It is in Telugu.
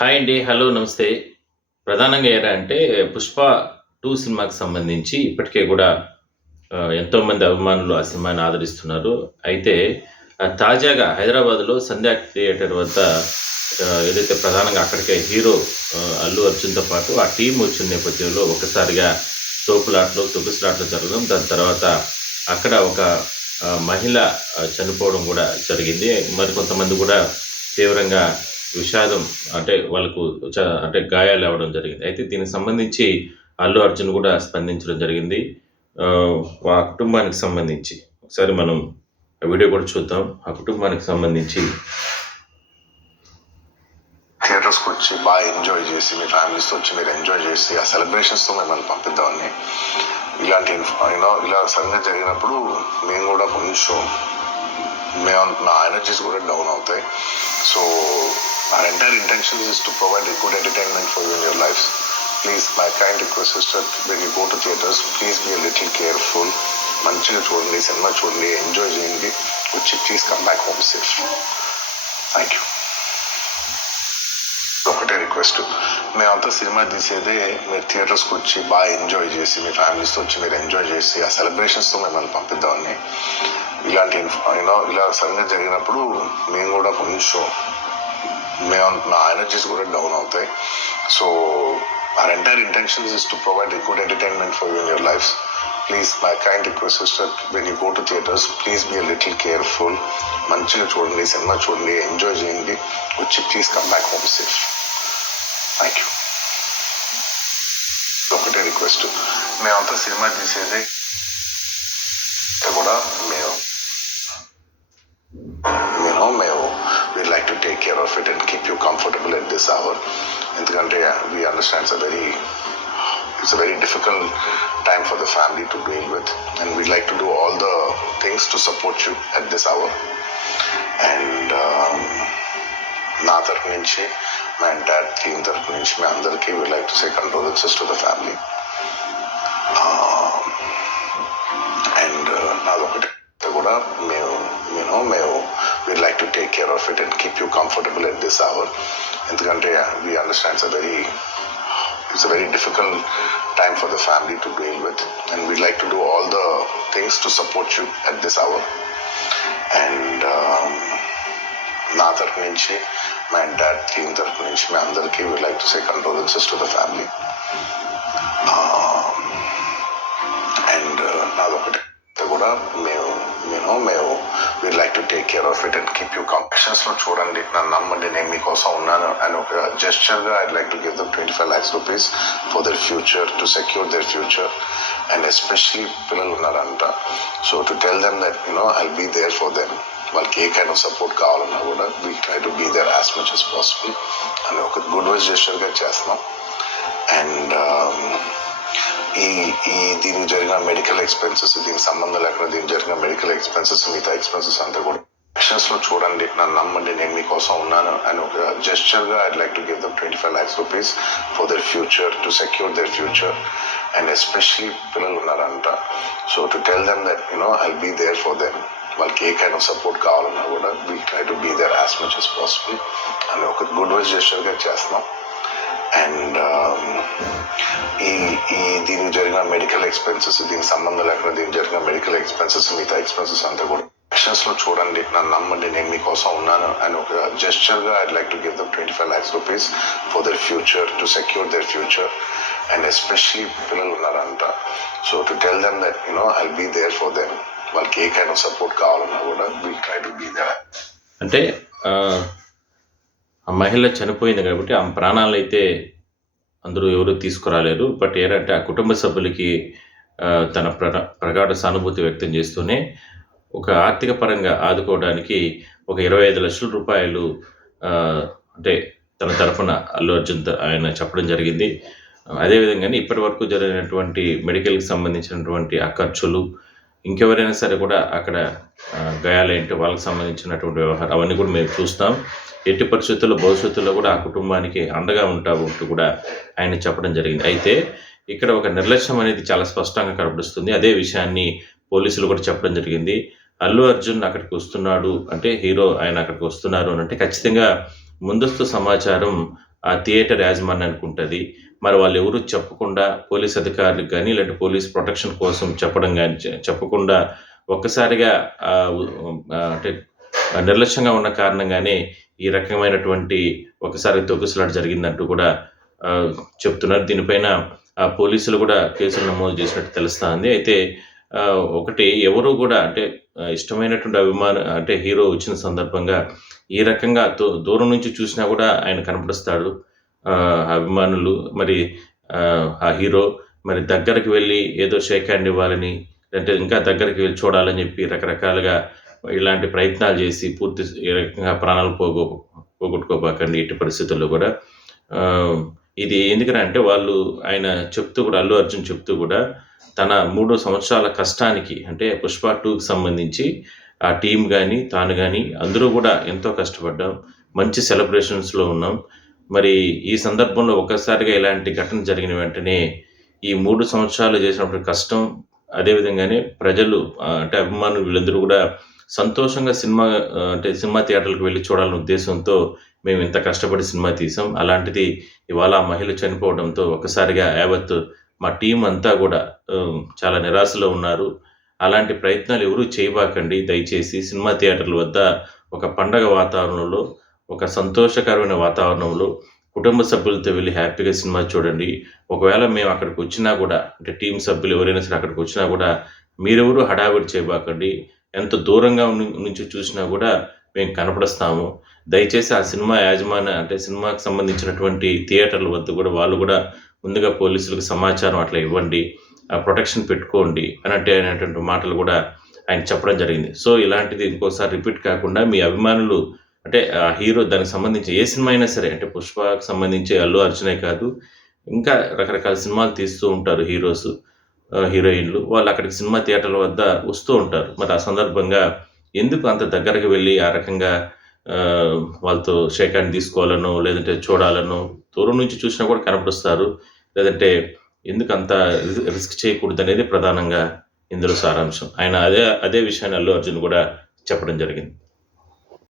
హాయ్ అండి. హలో, నమస్తే. ప్రధానంగా ఏరా అంటే 'పుష్ప 2' సినిమాకి సంబంధించి ఇప్పటికే గూడా ఎంతోమంది అభిమానులు ఆ సినిమాని ఆదరిస్తున్నారు. అయితే తాజాగా హైదరాబాద్‌లో సంధ్యా థియేటర్ వద్ద ఏదైతే ప్రధానంగా అక్కడికే హీరో అల్లు అర్జున్‌తో పాటు ఆ టీమ్ వచ్చిన నేపథ్యంలో ఒక్కసారిగా తోపులాటలు, తొక్కిసలాటలు జరగడం, దాని తర్వాత అక్కడ ఒక మహిళ చనిపోవడం గూడా జరిగింది. మరికొంతమంది గూడా తీవ్రంగా విషాదం అంటే వాళ్ళకు అంటే గాయాలవ్వడం జరిగింది. అయితే దీనికి సంబంధించి అల్లు అర్జున్ గూడా స్పందించడం జరిగింది. ఆహ్, ఆ కుటుంబానికి సంబంధించి ఒకసారి మనం ఆ వీడియో కూడా చూద్దాం. ఆ కుటుంబానికి సంబంధించి థియేటర్స్కి వచ్చి బాగా ఎంజాయ్ చేసి మీ ఫ్యామిలీస్తో వచ్చి మీరు ఎంజాయ్ చేసి ఆ సెలబ్రేషన్స్తో మిమ్మల్ని పంపిద్దామని ఇలాంటి ఇలా సడన్గా జరిగినప్పుడు మేము కూడా కొంచెం నా ఎనర్జీస్ కూడా డౌన్ అవుతాయి. So our entire intention is to provide a good entertainment for you in your lives. Please, my kind request is that when you go to theaters, please be a little careful. మంచిగా చూడండి, సినిమా చూడండి, ఎంజాయ్ చేయండి, వచ్చి please come back home safe. Thank you. ఒకటే రిక్వెస్ట్, మేమంతా సినిమా తీసేదే మీరు థియేటర్స్కి వచ్చి బాగా ఎంజాయ్ చేసి మీ ఫ్యామిలీస్తో వచ్చి మీరు ఎంజాయ్ చేసి ఆ సెలబ్రేషన్స్తో మిమ్మల్ని పంపిద్దామని ఇలాంటి ఇలా సడన్గా జరిగినప్పుడు మేము కూడా కొంచెం నా ఎనర్జీస్ కూడా డౌన్ అవుతాయి. So our entire intention is to provide a good entertainment for you in your lives. Please, my kind request is that when you go to theaters, please be a little careful. మంచిగా చూడండి, సినిమా చూడండి, ఎంజాయ్ చేయండి, వచ్చి please come back home safe. Thank you. ఒకటే రిక్వెస్ట్, మేమంతా సినిమా తీసేదే కూడా మేము we'd like to take care of it and keep you comfortable at this hour. ఎందుకంటే we understand it's a very difficult time for the family to deal with, and we'd like to do all the things to support you at this hour. And నా తరపు నుంచి, మా ఎంటైర్ టీమ్ తరపు నుంచి మీ అందరికీ we'd like to say condolences to the family. And నాదొకటి కూడా మేము we'd like to take care of it and keep you comfortable at this hour. ఎందుకంటే we understand it's a very difficult time for the family to deal with, and we'd like to do all the things to support you at this hour. And నా తరపు నుంచి, మా ఎంటైర్ టీమ్ తరపు నుంచి మీ అందరికీ we'd like to say condolences to the family. And నాదొకటి కూడా మేము we'd like to take care of it and keep you compassions లో చూడండి, నన్ను నమ్మండి, నేను మీకోసం ఉన్నాను అని ఒక జెస్చర్గా I'd like to give them 25 lakhs rupees for their future, to secure their future. And especially పిల్లలు ఉన్నారంట, so to tell them that I'll be there for them. వాళ్ళకి ఏ కైండ్ ఆఫ్ సపోర్ట్ కావాలన్నా కూడా we try to be there as much as possible అని ఒక గుడ్ వైజ్ జెస్చర్గా చేస్తున్నాం. అండ్ ఈ దీనికి జరిగిన మెడికల్ ఎక్స్పెన్సెస్, దీనికి సంబంధం లేకుండా దీనికి జరిగిన మెడికల్ ఎక్స్పెన్సెస్, మిగతా ఎక్స్పెన్సెస్ అంతా కూడా లో చూడండి, నన్ను నమ్మండి, నేను మీకోసం ఉన్నాను అని ఒక జెస్చర్గా I'd like to give them 25 lakhs rupees for their future, to secure their future. And especially పిల్లలు ఉన్నారంట, so to tell them that I'll be there for them. వాళ్ళకి ఏ కైండ్ ఆఫ్ సపోర్ట్ కావాలన్నా కూడా we try to be there as much as possible అని ఒక గుడ్ వైజ్ జెస్చర్గా చేస్తున్నాం. అండ్ ఈ దీనికి జరిగిన మెడికల్ ఎక్స్పెన్సెస్, దీనికి సంబంధం లేకుండా దీనికి జరిగిన మెడికల్ ఎక్స్పెన్సెస్, మిగతా ఎక్స్పెన్సెస్ అంతా కూడా లో చూడండి, నన్ను నమ్మండి, నేను మీకోసం ఉన్నాను అని ఒక జెస్చర్గా I'd like to give them 25 lakhs rupees for their future, to secure their future. And especially పిల్లలు ఉన్నారంట, so to tell them that I'll be there for them. వాళ్ళకి ఏ కైండ్ ఆఫ్ సపోర్ట్ కావాలన్నా కూడా we try to be there. అంటే ఆ మహిళ చనిపోయింది కాబట్టి ఆమె ప్రాణాలను అయితే అందరూ ఎవరు తీసుకురాలేరు. బట్ ఏంటంటే ఆ కుటుంబ సభ్యులకి తన ప్రగాఢ సానుభూతి వ్యక్తం చేస్తూనే ఒక ఆర్థిక పరంగా ఆదుకోవడానికి ఒక 25 లక్షల రూపాయలు అంటే తన తరఫున అల్లు అర్జున్ ఆయన చెప్పడం జరిగింది. అదేవిధంగానే ఇప్పటి వరకు జరిగినటువంటి మెడికల్కి సంబంధించినటువంటి ఆ ఖర్చులు, ఇంకెవరైనా సరే కూడా అక్కడ గాయాలేంటి వాళ్ళకి సంబంధించినటువంటి వ్యవహారం అవన్నీ కూడా మేము చూస్తాం. ఎట్టి పరిస్థితుల్లో భవిష్యత్తులో కూడా ఆ కుటుంబానికి అండగా ఉంటామంటూ కూడా ఆయన చెప్పడం జరిగింది. అయితే ఇక్కడ ఒక నిర్లక్ష్యం అనేది చాలా స్పష్టంగా కనబడుస్తుంది. అదే విషయాన్ని పోలీసులు కూడా చెప్పడం జరిగింది. అల్లు అర్జున్ అక్కడికి వస్తున్నాడు అంటే, హీరో ఆయన అక్కడికి వస్తున్నారు అని అంటే ఖచ్చితంగా ముందస్తు సమాచారం ఆ థియేటర్ యాజమాన్యానికి ఉంటుంది. మరి వాళ్ళు ఎవరు చెప్పకుండా పోలీస్ అధికారులకు కానీ లేదంటే పోలీస్ ప్రొటెక్షన్ కోసం చెప్పడం కానీ చెప్పకుండా ఒక్కసారిగా అంటే నిర్లక్ష్యంగా ఉన్న కారణంగానే ఈ రకమైనటువంటి ఒకసారి తొక్కిసలాట జరిగిందంటూ కూడా చెప్తున్నారు. దీనిపైన పోలీసులు కూడా కేసులు నమోదు చేసినట్టు తెలుస్తుంది. అయితే ఒకటి ఎవరు కూడా అంటే ఇష్టమైనటువంటి అంటే హీరో వచ్చిన సందర్భంగా ఈ రకంగా దూరం నుంచి చూసినా కూడా ఆయన కనపడుస్తాడు. అభిమానులు మరి ఆ హీరో మరి దగ్గరికి వెళ్ళి ఏదో షేక్ హ్యాండ్ ఇవ్వాలని, లేదంటే ఇంకా దగ్గరికి వెళ్ళి చూడాలని చెప్పి రకరకాలుగా ఇలాంటి ప్రయత్నాలు చేసి ఈ రకంగా ప్రాణాలు పోగొట్టుకోబాకండి ఎట్టి పరిస్థితుల్లో కూడా. ఇది ఎందుకనంటే ఆయన చెప్తూ కూడా అల్లు అర్జున్ చెప్తూ కూడా తన 3 సంవత్సరాల కష్టానికి అంటే 'పుష్ప 2'కి సంబంధించి ఆ టీమ్ గానీ, తాను గానీ అందరూ కూడా ఎంతో కష్టపడ్డాం. మంచి సెలబ్రేషన్స్‌లో ఉన్నాం. మరి ఈ సందర్భంలో ఒక్కసారిగా ఇలాంటి ఘటన జరిగిన వెంటనే ఈ 3 సంవత్సరాలు చేసినటువంటి కష్టం, అదే విధంగానే ప్రజలు అంటే అభిమానులు వీళ్ళందరూ కూడా సంతోషంగా అంటే సినిమా థియేటర్‌లకు వెళ్లి చూడాలనే ఉద్దేశంతో మేము ఇంత కష్టపడి సినిమా తీసాం. అలాంటిది ఇవాళ ఆ మహిళ చనిపోవడంతో ఒక్కసారిగా యావత్తు మా టీమ్ అంతా కూడా చాలా నిరాశలో ఉన్నారు. అలాంటి ప్రయత్నాలు ఎవరూ చేయబాకండి దయచేసి. సినిమా థియేటర్ల వద్ద ఒక పండగ వాతావరణంలో, ఒక సంతోషకరమైన వాతావరణంలో కుటుంబ సభ్యులతో వెళ్లి హ్యాపీగా సినిమా చూడండి. ఒకవేళ మేము అక్కడికొచ్చినా కూడా అంటే టీమ్ సభ్యులు ఎవరైనా సరే అక్కడికొచ్చినా కూడా మీరెవరూ హడావిడి చేయబాకండి. ఎంత దూరంగా నుంచి చూసినా కూడా మేము కనపడుస్తాము. దయచేసి ఆ సినిమా అంటే సినిమాకి సంబంధించినటువంటి థియేటర్ల వద్ద కూడా వాళ్ళు కూడా ముందుగా పోలీసులకు సమాచారం అట్లా ఇవ్వండి. ప్రొటెక్షన్ పెట్టుకోండి అనేటువంటి మాటలు కూడా ఆయన చెప్పడం జరిగింది. సో, ఇలాంటిది ఇంకోసారి రిపీట్ కాకుండా మీ అభిమానులు అంటే హీరో దానికి సంబంధించి ఏ సినిమా అయినా సరే అంటే 'పుష్ప'కి సంబంధించి అల్లు అర్జునే కాదు, ఇంకా రకరకాల సినిమాలు తీస్తూ ఉంటారు హీరోస్, హీరోయిన్‌లు. వాళ్ళు అక్కడికి సినిమా థియేటర్ల వద్ద వస్తూ ఉంటారు. మరి ఆ సందర్భంగా ఎందుకు అంత దగ్గరకి వెళ్లి ఆ రకంగా వాళ్ళతో షేక్ హ్యాండ్ తీసుకోవాలనో, లేదంటే చూడాలనో, దూరం నుంచి చూసినా కూడా కనపడుస్తారు. లేదంటే ఎందుకంత రిస్క్ చేయకూడదనేది ప్రధానంగా ఇందులో సారాంశం. ఆయన అదే విషయాన్ని అల్లు అర్జున్ కూడా చెప్పడం జరిగింది.